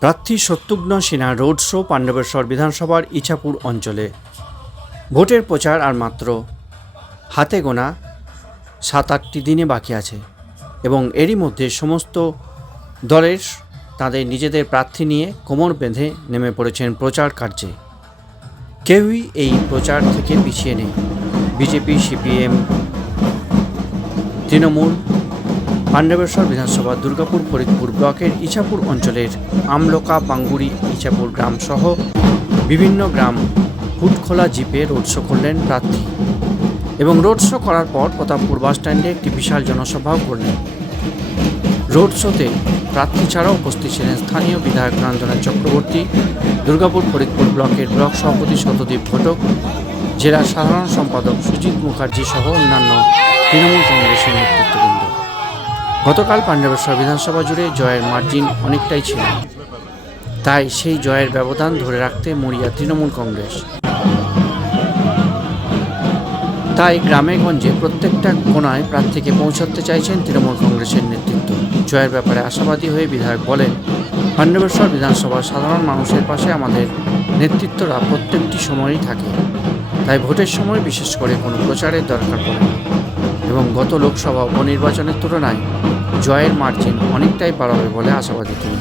প্রার্থী Shatrughan Sinha road show Pandabeswar বিধানসভার ইছাপুর অঞ্চলে। ভোটের প্রচার আর মাত্র হাতে গোনা সাত আটটি দিনে বাকি আছে এবং এরই মধ্যে সমস্ত দলের তাদের নিজেদের প্রার্থী নিয়ে কোমর বেঁধে নেমে পড়েছেন প্রচার কার্যে। কেউই এই প্রচার থেকে পিছিয়ে নেই। বিজেপি, সিপিএম, তৃণমূল পাণ্ডবেশ্বর বিধানসভা দুর্গাপুর ফরিদপুর ব্লকের ইছাপুর অঞ্চলের আমলোকা বাঙ্গুড়ি ইছাপুর গ্রাম সহ বিভিন্ন গ্রাম হুটখোলা জিপে রোড শো করলেন প্রার্থী এবং রোড শো করার পর প্রতাপপুর বাসস্ট্যান্ডে একটি বিশাল জনসভাও করলেন। রোড শোতে প্রার্থী ছাড়াও উপস্থিত ছিলেন স্থানীয় বিধায়ক রঞ্জনা চক্রবর্তী, দুর্গাপুর ফরিদপুর ব্লকের ব্লক সভাপতি শতদীপ ঘটক জেলা সাধারণ সম্পাদক সুজিত মুখার্জি সহ অন্যান্য তৃণমূল কংগ্রেসের নেতৃত্ববৃন্দ গতকাল পাণ্ডবেশ্বর বিধানসভা জুড়ে জয়ের মার্জিন অনেকটাই ছিল। তাই সেই জয়ের ব্যবধান ধরে রাখতে মরিয়া তৃণমূল কংগ্রেস। তাই গ্রামে গঞ্জে প্রত্যেকটা কোনায় প্রার্থীকে পৌঁছাতে চাইছেন তৃণমূল কংগ্রেসের নেতৃত্ব। জয়ের ব্যাপারে আশাবাদী হয়ে বিধায়ক বলেন পাণ্ডবেশ্বর বিধানসভার সাধারণ মানুষের পাশে আমাদের নেতৃত্বরা প্রত্যেকটি সময়ই থাকে। তাই ভোটের সময় বিশেষ করে কোনো প্রচারের দরকার পড়ে না। এবং গত লোকসভা উপনির্বাচনের তুলনায় জয়ের মার্জিন অনেকটাই বাড়াবে বলে আশাবাদী তিনি।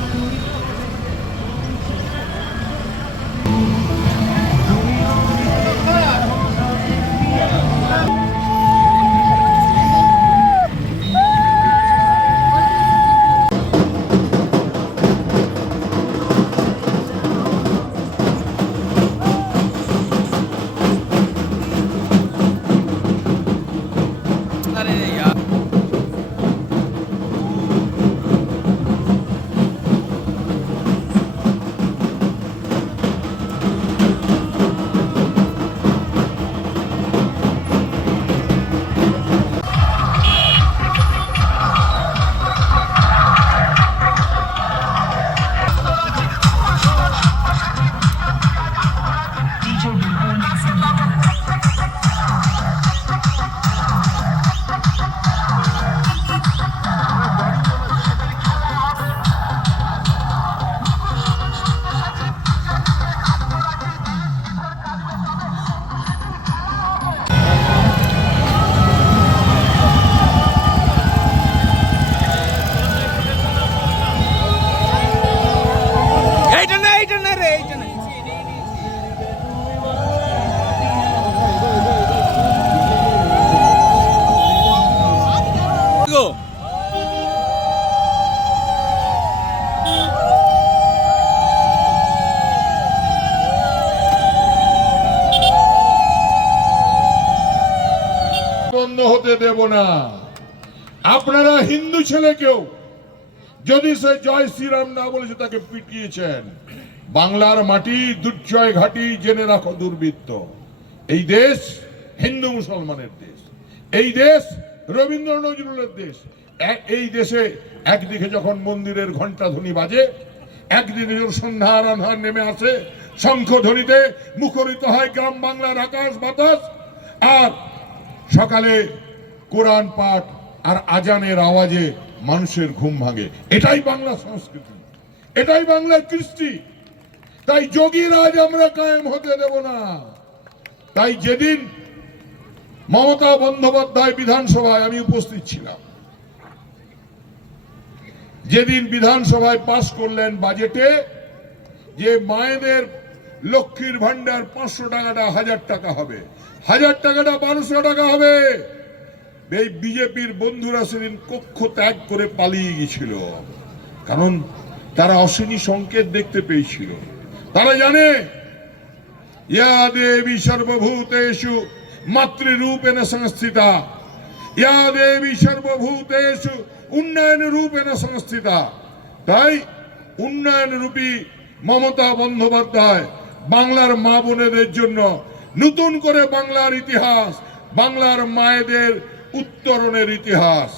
বন্ধ হতে দেব না। আপনারা হিন্দু ছেলেকেও, যদি সে জয় শ্রীরাম না বলেছে, তাকে পিটিয়েছেন। বাংলার মাটি, দুর্জয় ঘাটি, জেনে রাখো দুর্বৃত্ত। এই দেশ হিন্দু মুসলমানের দেশ। এই দেশ রবীন্দ্র নজরুলের দেশ। এই দেশে একদিকে যখন মন্দিরের ঘণ্টা ধ্বনি বাজে, একদিকে যখন সন্ধ্যার আন্ধার নেমে আসে শঙ্খ ধ্বনিতে মুখরিত হয় গ্রাম বাংলার আকাশ বাতাস, আর সকালে কোরআন পাঠ আর আজানের আওয়াজে মানুষের ঘুম ভাঙে। এটাই বাংলা সংস্কৃতি। এটাই বাংলার কৃষ্টি। তাই যোগীর আজ আমরা কায়েম হতে দেব না। তাই যেদিন মমতা বন্দ্যোপাধ্যায় বিধানসভায় আমি উপস্থিত ছিলাম, যেদিন বিধানসভায় পাশ করলেন বাজেটে, যে মায়েদের লক্ষ্মীর ভান্ডার পাঁচশো টাকাটা হাজার টাকা হবে হাজার টাকাটা বারোশো টাকা হবে। এই বিজেপির বন্ধুরা সেদিন কক্ষ ত্যাগ করে পালিয়ে গেছিল কারণ তারা অশ্বিনী সংকেত দেখতে পেয়েছিল। তারা জানে, ইয়া দেবী সর্বভূতেষু, মাতৃরূপেণ সংস্থিতা। ইয়া দেবী উন্নয়ন সংস্থিতা। তাই উন্নয়ন রূপী মমতা বন্দ্যোপাধ্যায় বাংলার মা বোনেদের জন্য নতুন করে বাংলার ইতিহাস বাংলার মায়েদের উত্তরণের ইতিহাস।